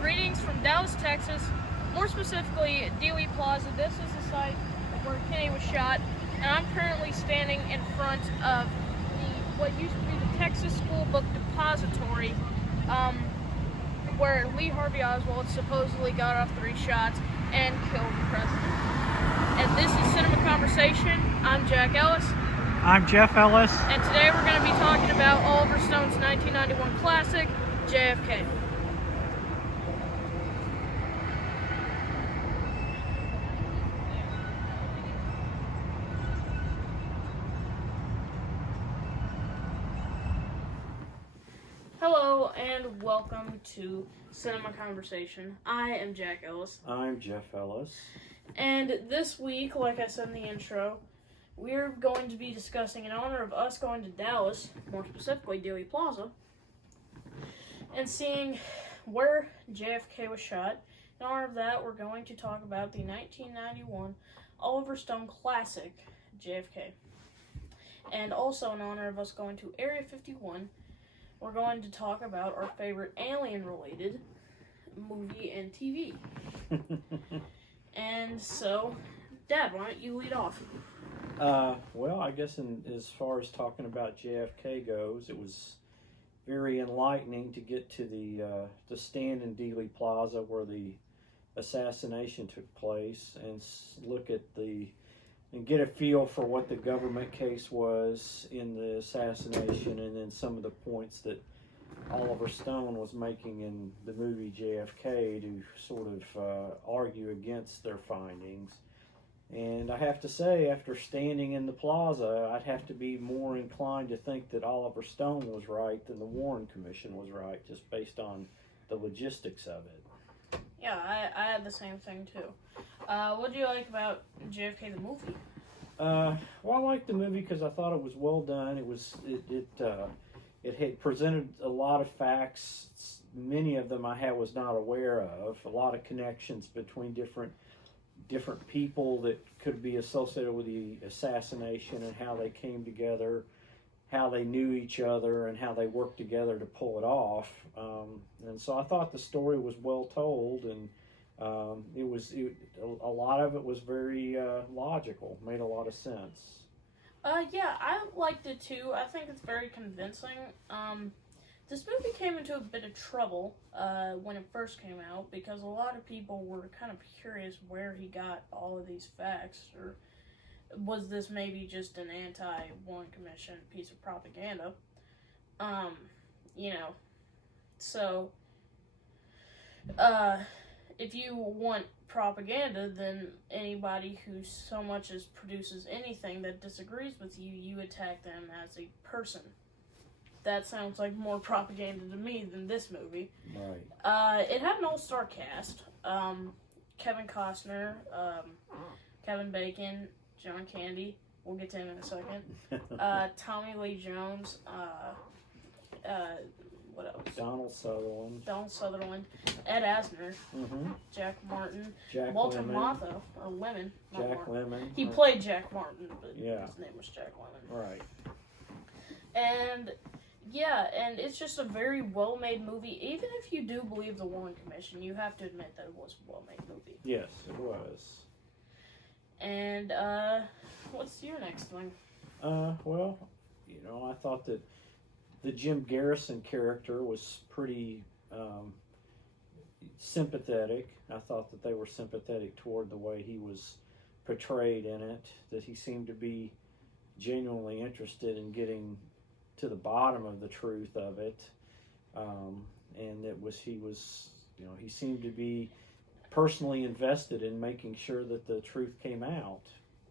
Greetings from Dallas, Texas, more specifically Dealey Plaza. This is the site where Kenny was shot, and I'm currently standing in front of what used to be the Texas School Book Depository, where Lee Harvey Oswald supposedly got off 3 shots and killed the president. And this is Cinema Conversation. I'm Jack Ellis. I'm Jeff Ellis. And today we're going to be talking about Oliver Stone's 1991 classic, JFK. Hello and welcome to Cinema Conversation. I am Jack Ellis. I'm Jeff Ellis. And this week, like I said in the intro, we're going to be discussing, in honor of us going to Dallas, more specifically Dealey Plaza, and seeing where JFK was shot. In honor of that, we're going to talk about the 1991 Oliver Stone classic, JFK. And also, in honor of us going to Area 51, we're going to talk about our favorite alien-related movie and TV. And so, Dad, why don't you lead off? Well, I guess as far as talking about JFK goes, it was very enlightening to get to the stand in Dealey Plaza where the assassination took place and look at and get a feel for what the government case was in the assassination, and then some of the points that Oliver Stone was making in the movie JFK to sort of argue against their findings. And I have to say, after standing in the plaza, I'd have to be more inclined to think that Oliver Stone was right than the Warren Commission was right, just based on the logistics of it. Yeah, I had the same thing too. What do you like about JFK the movie? Well, I liked the movie because I thought it was well done. It had presented a lot of facts. Many of them I was not aware of. A lot of connections between different people that could be associated with the assassination and how they came together, how they knew each other, and how they worked together to pull it off. And so I thought the story was well told, and a lot of it was very logical, made a lot of sense. Yeah, I liked it too. I think it's very convincing. This movie came into a bit of trouble when it first came out because a lot of people were kind of curious where he got all of these facts, or was this maybe just an anti-Warren Commission piece of propaganda? So, if you want propaganda, then anybody who so much as produces anything that disagrees with you, you attack them as a person. That sounds like more propaganda to me than this movie. Right. It had an all-star cast. Kevin Costner, Kevin Bacon, John Candy. We'll get to him in a second. Tommy Lee Jones. What else? Donald Sutherland. Ed Asner. Mm-hmm. Jack Martin. Walter Matthau. Or Lemon. Jack Lemmon. He played Jack Martin, but his name was Jack Lemmon. Right. And yeah, and it's just a very well-made movie. Even if you do believe the Warren Commission, you have to admit that it was a well-made movie. Yes, it was. And, what's your next thing? Well, I thought that the Jim Garrison character was pretty sympathetic. I thought that they were sympathetic toward the way he was portrayed in it, that he seemed to be genuinely interested in getting to the bottom of the truth of it, and he seemed to be personally invested in making sure that the truth came out.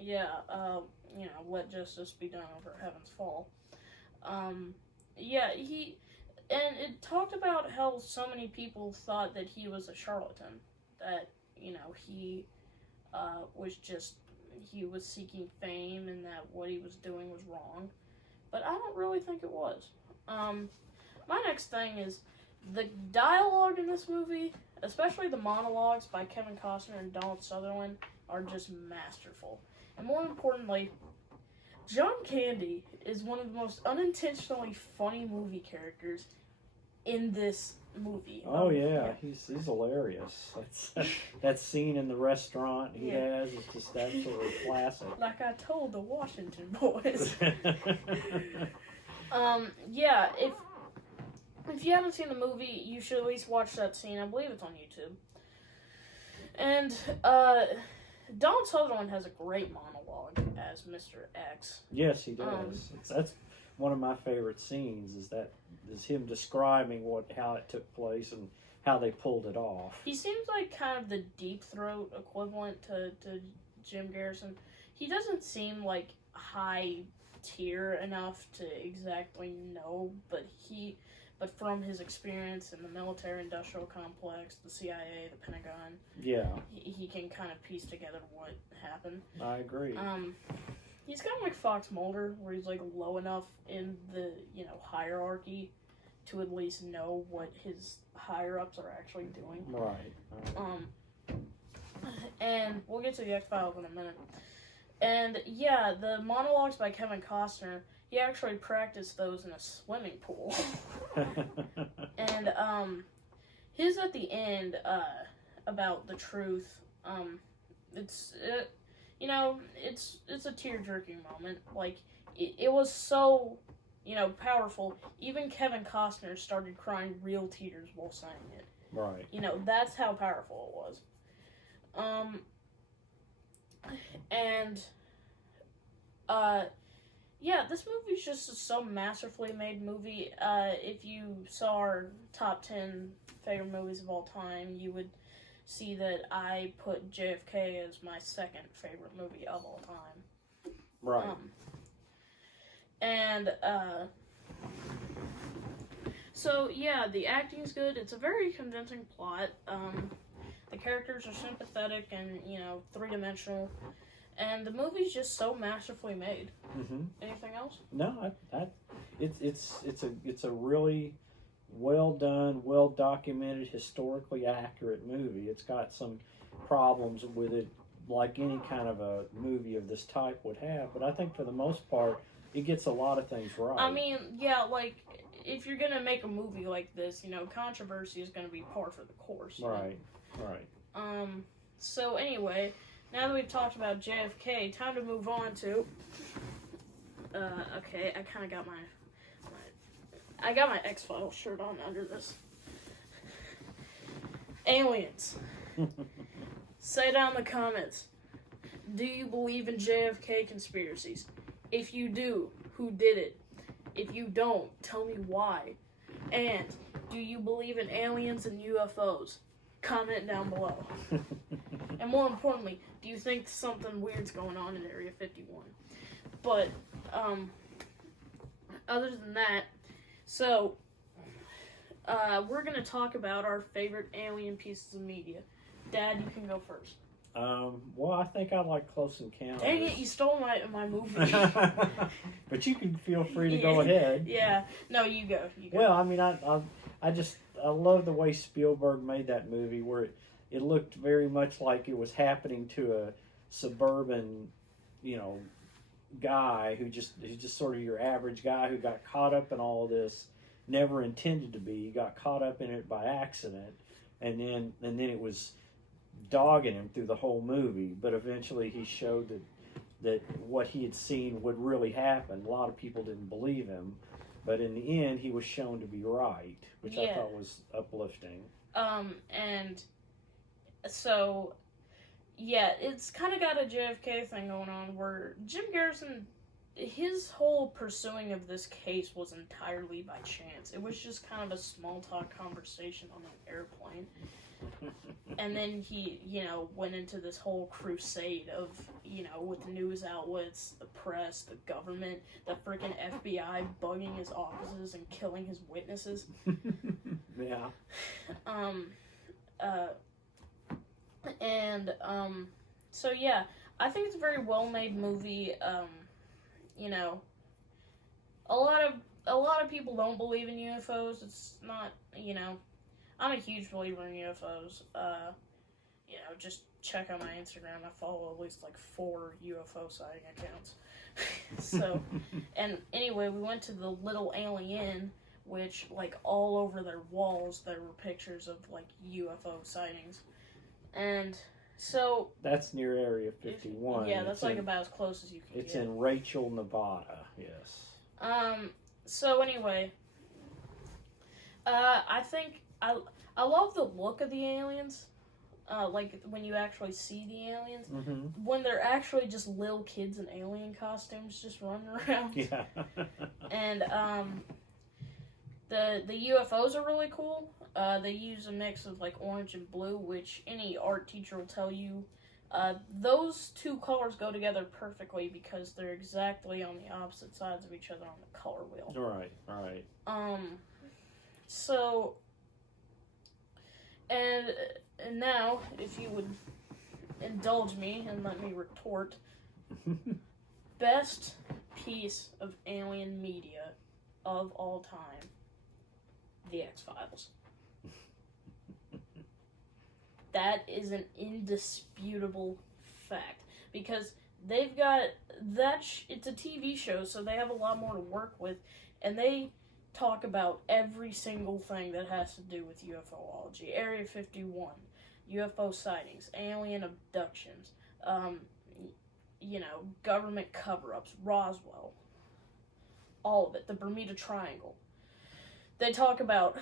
Yeah, let justice be done over heaven's fall. And it talked about how so many people thought that he was a charlatan, that, he was seeking fame and that what he was doing was wrong. But I don't really think it was. My next thing is the dialogue in this movie, especially the monologues by Kevin Costner and Donald Sutherland, are just masterful. And more importantly, John Candy is one of the most unintentionally funny movie characters in this movie. Oh yeah, he's hilarious. That scene in the restaurant he has is just absolutely classic. Like I told the Washington boys. Yeah, if you haven't seen the movie, you should at least watch that scene. I believe it's on YouTube. And Donald Sutherland has a great monologue as Mr. X. Yes, he does. That's one of my favorite scenes. Is him describing how it took place and how they pulled it off. He seems like kind of the Deep Throat equivalent to Jim Garrison. He doesn't seem like high tier enough to exactly know, but from his experience in the military-industrial complex, the CIA, the Pentagon, he can kind of piece together what happened. I agree. He's kind of like Fox Mulder, where he's like low enough in the hierarchy to at least know what his higher ups are actually doing. Right. And we'll get to the X-Files in a minute. And yeah, the monologues by Kevin Costner, he actually practiced those in a swimming pool. And his at the end about the truth, it's a tear-jerking moment. Like it was so powerful. Even Kevin Costner started crying real tears while saying it. Right. That's how powerful it was. And this movie's just a so masterfully made movie. If you saw our top 10 favorite movies of all time, you would see that I put JFK as my second favorite movie of all time. Right. So yeah, the acting's good. It's a very convincing plot. The characters are sympathetic and three-dimensional, and the movie's just so masterfully made. Mm-hmm. Anything else? No, it's a really well done, well documented, historically accurate movie. It's got some problems with it, like any kind of a movie of this type would have, but I think for the most part, it gets a lot of things right. I mean, yeah, like if you're gonna make a movie like this, controversy is gonna be par for the course. Right. Right. So anyway, now that we've talked about JFK, time to move on to. Okay, I kind of got my X-Files shirt on under this. Aliens. Say down in the comments. Do you believe in JFK conspiracies? If you do, who did it? If you don't, tell me why. And do you believe in aliens and UFOs? Comment down below. And more importantly, do you think something weird's going on in Area 51? But, other than that, so, we're going to talk about our favorite alien pieces of media. Dad, you can go first. Well, I think I like Close Encounters. Dang it, you stole my movie. But you can feel free to go ahead. Yeah, no, you go. Well, I mean, I love the way Spielberg made that movie, where it looked very much like it was happening to a suburban, guy who's just sort of your average guy who got caught up in all of this, never intended to be. He got caught up in it by accident, and then it was dogging him through the whole movie. But eventually, he showed that what he had seen would really happen. A lot of people didn't believe him. But in the end, he was shown to be right, which I thought was uplifting. And so, yeah, it's kind of got a JFK thing going on where Jim Garrison, his whole pursuing of this case was entirely by chance. It was just kind of a small talk conversation on an airplane. And then he, went into this whole crusade of, with news outlets, the press, the government, the freaking FBI bugging his offices and killing his witnesses. Yeah. So yeah, I think it's a very well-made movie. A lot of people don't believe in UFOs. It's not, I'm a huge believer in UFOs. Just check out my Instagram. I follow at least like 4 UFO sighting accounts. So, and anyway, we went to the Little Alien, which, like, all over their walls there were pictures of, like, UFO sightings. And so... That's near Area 51. Yeah, that's like about as close as you can It's get. in Rachel, Nevada, yes. So anyway, I think I love the look of the aliens. Like when you actually see the aliens, when they're actually just little kids in alien costumes just running around. Yeah. And the UFOs are really cool. They use a mix of like orange and blue, which any art teacher will tell you. Those two colors go together perfectly because they're exactly on the opposite sides of each other on the color wheel. Right. So, and now, if you would indulge me and let me retort, best piece of alien media of all time, The X-Files. That is an indisputable fact because they've got that. It's a TV show, so they have a lot more to work with, and they talk about every single thing that has to do with UFOlogy. Area 51, UFO sightings, alien abductions, government cover-ups, Roswell, all of it, the Bermuda Triangle. They talk about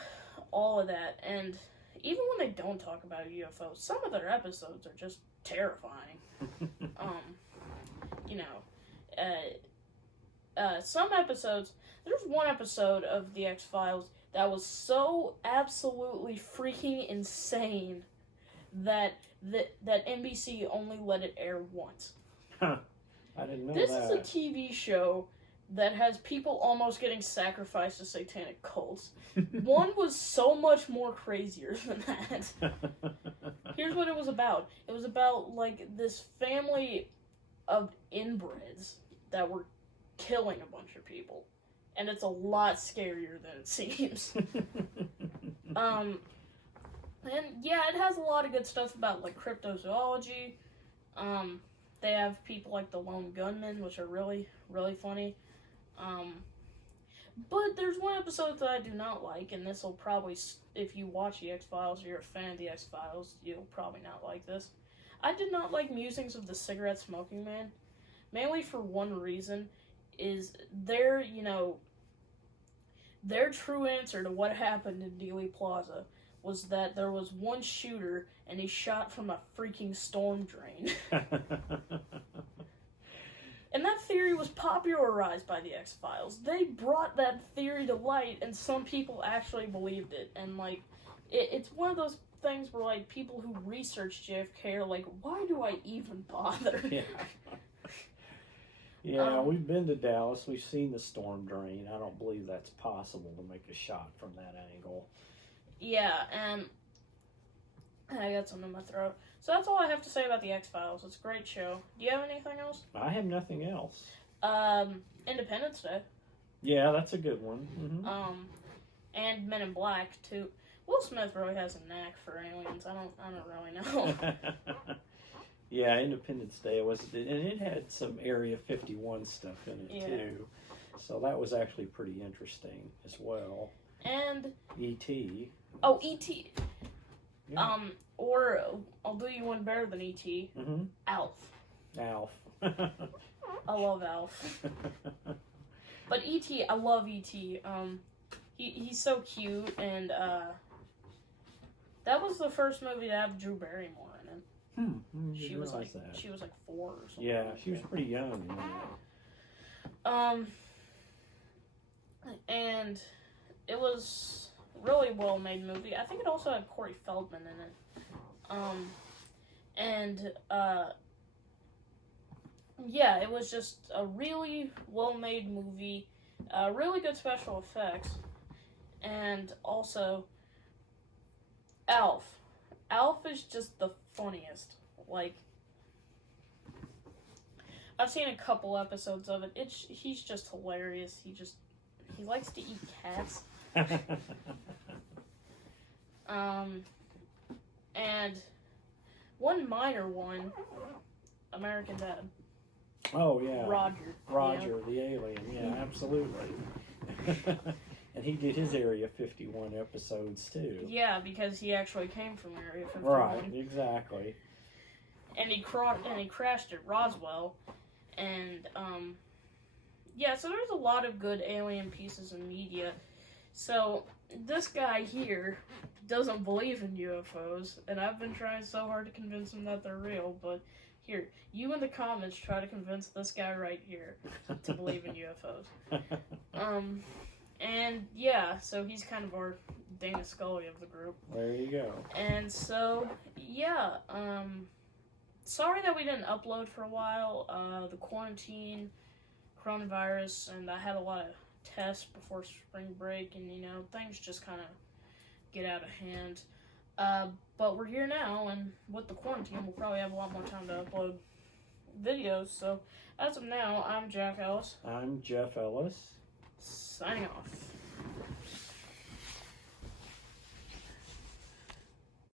all of that, and even when they don't talk about UFOs, some of their episodes are just terrifying. Some episodes, there's one episode of The X-Files that was so absolutely freaking insane that NBC only let it air once. Huh. I didn't know This that. is a TV show that has people almost getting sacrificed to satanic cults. One was so much more crazier than that. Here's what it was about. It was about, like, this family of inbreds that were killing a bunch of people. And it's a lot scarier than it seems. And, yeah, it has a lot of good stuff about, like, cryptozoology. They have people like the Lone Gunman, which are really, really funny. But there's one episode that I do not like, and this will probably, if you watch The X-Files or you're a fan of The X-Files, you'll probably not like this. I did not like Musings of the Cigarette Smoking Man, mainly for one reason, is their true answer to what happened in Dealey Plaza was that there was one shooter, and he shot from a freaking storm drain. And that theory was popularized by the X-Files. They brought that theory to light, and some people actually believed it. And, like, it's one of those things where, like, people who research JFK are like, why do I even bother? Yeah, we've been to Dallas. We've seen the storm drain. I don't believe that's possible to make a shot from that angle. Yeah, and I got something in my throat. So that's all I have to say about the X-Files. It's a great show. Do you have anything else? I have nothing else. Independence Day. Yeah, that's a good one. Mm-hmm. And Men in Black too. Will Smith really has a knack for aliens. I don't really know. Yeah, Independence Day and it had some Area 51 stuff in it too. So that was actually pretty interesting as well. And E.T. Oh, E.T. Yeah. Or I'll do you one better than E.T. Mm-hmm. Alf. I love Alf. But E.T., I love E.T. He's so cute, and that was the first movie to have Drew Barrymore in it. She was like 4 or something. Yeah, she was pretty young. And it was a really well made movie. I think it also had Corey Feldman in it. Yeah, it was just a really well-made movie, really good special effects, and also Alf. Alf is just the funniest. Like, I've seen a couple episodes of it. He's just hilarious. He likes to eat cats. And one minor one, American Dad. Oh, yeah. Roger, the alien. Yeah, absolutely. And he did his Area 51 episodes too. Yeah, because he actually came from Area 51. Right, exactly. And he crashed at Roswell, and yeah. So there's a lot of good alien pieces in media. So this guy here doesn't believe in UFOs, and I've been trying so hard to convince him that they're real. But here, you in the comments try to convince this guy right here to believe in UFOs. And yeah, so he's kind of our Dana Scully of the group. There you go. And so yeah, sorry that we didn't upload for a while. The quarantine, coronavirus, and I had a lot of tests before spring break, and things just kind of get out of hand. But we're here now, and with the quarantine, we'll probably have a lot more time to upload videos. So as of now, I'm Jack Ellis. I'm Jeff Ellis. Signing off.